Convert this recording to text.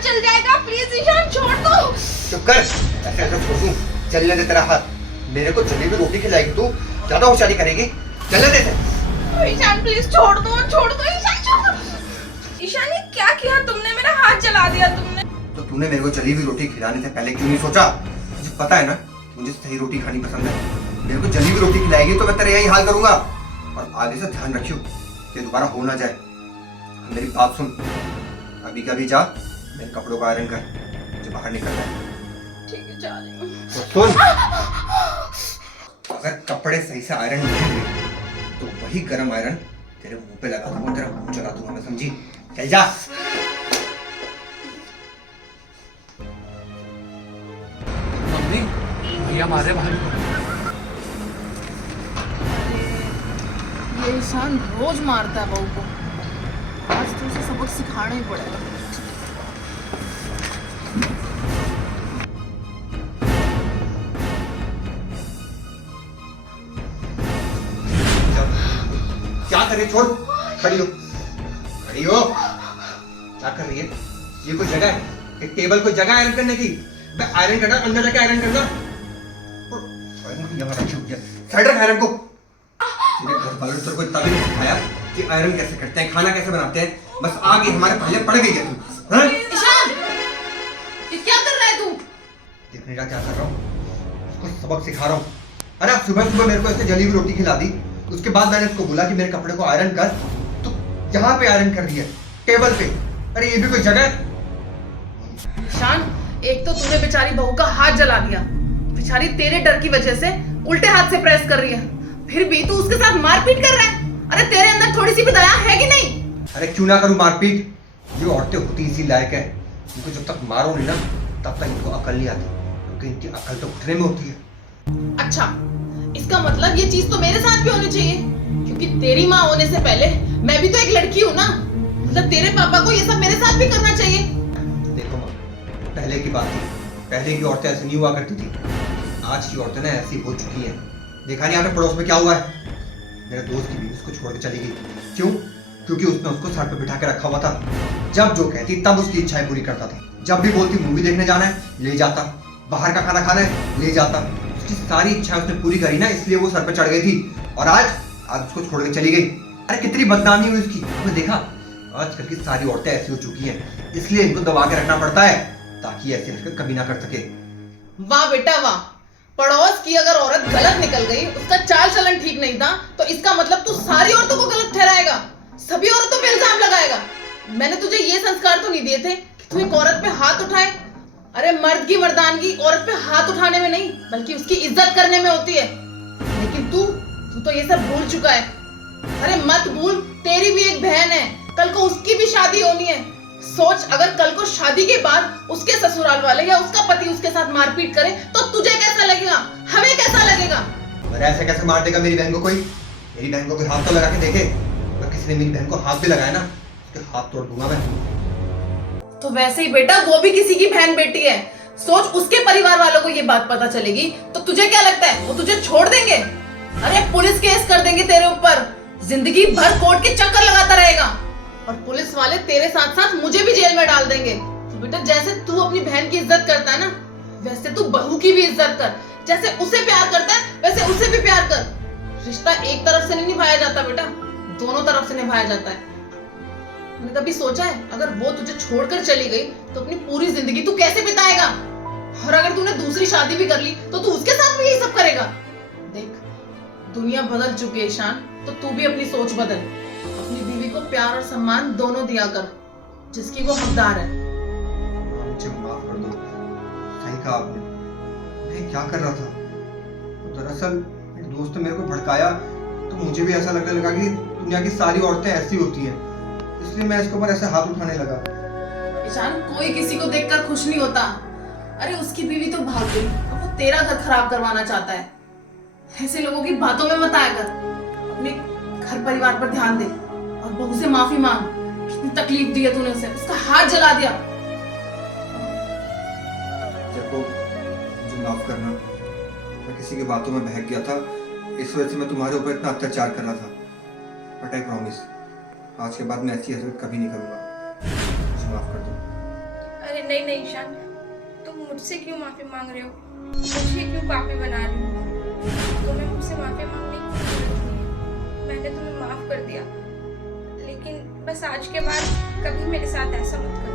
हाथ जल जाएगा, प्लीज ईशान छोड़ दो। चुप कर, ऐसे ऐसे छोड़ दूं, चलने दे तेरा हाथ। मेरे को जली हुई रोटी खिलाएगी तू, ज्यादा होशियारी करेगी, चलने दे इसे। ईशान प्लीज छोड़ दो ईशान, छोड़ दो। ईशान ये क्या किया तुमने, मेरा हाथ जला दिया तुमने। तो तूने मेरे को जली हुई रोटी खिलाने से पहले क्यों नहीं सोचा? मुझे पता है ना मुझे सही रोटी खानी पसंद है। मेरे को जली हुई रोटी खिलाएगी तो मैं तेरा यही हाल करूंगा। और आगे से ध्यान रखियो कि दोबारा हो ना जाए। मेरी बात सुन, अभी कभी जा मेरे कपड़ों को आयरन कर, मुझे बाहर निकलना है। ठीक है जा रही हूँ। तो सुन, अगर कपड़े सही से आयरन नहीं हुए तो वही गरम आयरन तेरे मुंह पे लगा दूंगा, तेरा मुंह जला दूंगा मैं, समझी? चल जा। मम्मी भैया मारे भाई को। ये ईशान रोज मारता है बहू को, आज तो उसे सबक सिखाना ही पड़ेगा। क्या कर रही है? छोड़, खड़ी हो, खड़ी हो। क्या कर रही है? ये कोई जगह है? एक टेबल कोई जगह आयरन करने की? मैं आयरन करना, अंदर जाके आयरन करना। आयरन को यहाँ रखी हुई है, साइड रख आयरन को। तेरे घर वालों ने तेरे को इतना भी नहीं सिखाया कि आयरन कैसे करते हैं, खाना कैसे बनाते हैं। बस आगे हमारे पहले पड़ गई है तू। हाँ? ईशान ये क्या कर रहा है तू? देखने का क्या कर रहा हूँ, उसको सबक सिखा रहा हूँ। अरे आप सुबह सुबह मेरे को ऐसे जली हुई रोटी खिला दी, उसके बाद मैंने उसको बोला कि मेरे कपड़े को आयरन कर, तो यहाँ पे आयरन कर रही है, टेबल पे। अरे ये भी कोई जगह है? ईशान एक तो तूने बेचारी बहू का हाथ जला दिया, बेचारी तेरे डर की वजह से उल्टे हाथ से प्रेस कर रही है, फिर भी तू उसके साथ मारपीट कर रहा है। अरे तेरे अंदर थोड़ी सी भी दया है कि नहीं? अरे क्यों ना करूं मारपीट, ये औरतें होती इसी लायक है। इनको जब तक मारो नहीं ना तब तक इनको अकल नहीं आती, क्योंकि इनकी अकल तो उठने में होती है। अच्छा इसका मतलब ये चीज तो मेरे साथ भी होनी चाहिए, क्योंकि तेरी माँ होने से पहले मैं भी तो एक लड़की हूँ ना, मतलब तेरे पापा को ये सब मेरे साथ भी करना चाहिए। देखो माँ, पहले की बात थी, पहले की औरतें ऐसी नहीं हुआ करती थी, आज की औरतें ना ऐसी हो चुकी हैं। देखा नहीं आपने पड़ोस में क्या हुआ है? मेरे दोस्त की बीवी उसको छोड़ के चली गई। क्यों? क्योंकि उसने उसको सर पे बिठा के रखा हुआ था। जब जो कहती तब उसकी इच्छाएं पूरी करता था। जब भी बोलती मूवी देखने जाना है ले जाता, बाहर का खाना खाना है ले जाता। उसकी सारी इच्छाएं उसने पूरी करी ना, इसलिए वो सर पे चढ़ गई थी। और आज उसको छोड़ के चली गई। अरे कितनी बदनामी हुई उसकी, आपने देखा? आजकल की सारी औरतें ऐसी हो चुकी हैं, इसलिए इनको दबा के रखना पड़ता है ताकि ऐसी हरकत कभी ना कर सके। वाह बेटा वाह, पड़ोस की अगर औरत गलत निकल गई, उसका चाल चलन ठीक नहीं था, तो इसका मतलब तू सारी औरतों को गलत ठहराएगा, सभी औरतों पे इल्जाम लगाएगा। मैंने तुझे ये संस्कार तो नहीं दिए थे कि तू एक औरत पे हाथ उठाए। अरे मर्द की मर्दानगी औरत पे हाथ उठाने में नहीं बल्कि उसकी इज्जत करने में होती है। लेकिन तू तो ये सब भूल चुका है। अरे मत भूल, तेरी भी एक बहन है, कल को उसकी भी शादी होनी है। सोच, अगर कल को शादी के बाद उसके ससुराल वाले या उसका पति उसके साथ मारपीट करे तो तुझे कैसा लगेगा, हमें कैसा लगेगा? अरे ऐसे कैसे मार देगा मेरी बहन को कोई? मेरी बहन को कोई हाथ तो लगा के देखे। अगर किसी ने मेरी बहन को हाथ भी लगाया ना, उसके हाथ तोड़ दूंगा मैं। तो वैसे ही बेटा, वो भी किसी की बहन बेटी है। सोच, उसके परिवार वालों को ये बात पता चलेगी तो तुझे क्या लगता है वो तुझे छोड़ देंगे? अरे पुलिस केस कर देंगे तेरे ऊपर, जिंदगी भर कोर्ट के चक्कर लगाता रहेगा, और पुलिस वाले तेरे साथ साथ मुझे भी जेल में डाल देंगे। तो बेटा, जैसे तू अपनी बहन की इज्जत करता है ना, वैसे तू बहू की भी इज्जत कर। जैसे उसे प्यार करता है वैसे उसे भी प्यार कर। रिश्ता एक तरफ से नहीं निभाया जाता बेटा, दोनों तरफ से निभाया जाता है। मैंने कभी सोचा है अगर वो तुझे छोड़कर चली गई तो अपनी पूरी जिंदगी तू कैसे बिताएगा? और अगर तूने दूसरी शादी भी कर ली तो तू उसके साथ भी यही सब करेगा? देख, दुनिया बदल चुकी है ईशान, तो तू भी अपनी सोच बदल। अपनी बीवी को प्यार और सम्मान दोनों दिया कर, जिसकी वो हकदार है। मुझे माफ कर दो, सही कहा आपने। मैं क्या कर रहा था? दरअसल मेरे दोस्त ने मेरे को भड़काया तो मुझे भी ऐसा लगने लगा कि दुनिया की सारी औरतें ऐसी होती हैं, इसलिए मैं इसके ऊपर ऐसे हाथ उठाने लगा। ईशान, कोई किसी को देखकर खुश नहीं होता। अरे उसकी बीवी तो भाग गई, अब वो तेरा घर खराब करवाना चाहता है। ऐसे लोगों की बातों में मत आया कर, अपने घर परिवार पर ध्यान दे और बहू से माफी मांग। कितनी तकलीफ दी है तूने उसे, उसका हाथ जला दिया। देखो, मुझे माफ करना, मैं किसी की बातों में बहक गया था, इस वजह से मैं तुम्हारे ऊपर इतना अत्याचार कर रहा था। बट आई प्रॉमिस, आज के बाद मैं ऐसी हरकत कभी नहीं करूंगा। मुझे माफ कर दो। अरे नहीं नहीं ईशान, तुम मुझसे क्यों माफी मांग रहे हो? मुझे क्यों पापी बना रही हो? तुम्हें मुझसे माफी मांगने की जरूरत नहीं है। मैंने तुम्हें माफ कर दिया, लेकिन बस आज के बाद कभी मेरे साथ ऐसा मत करो।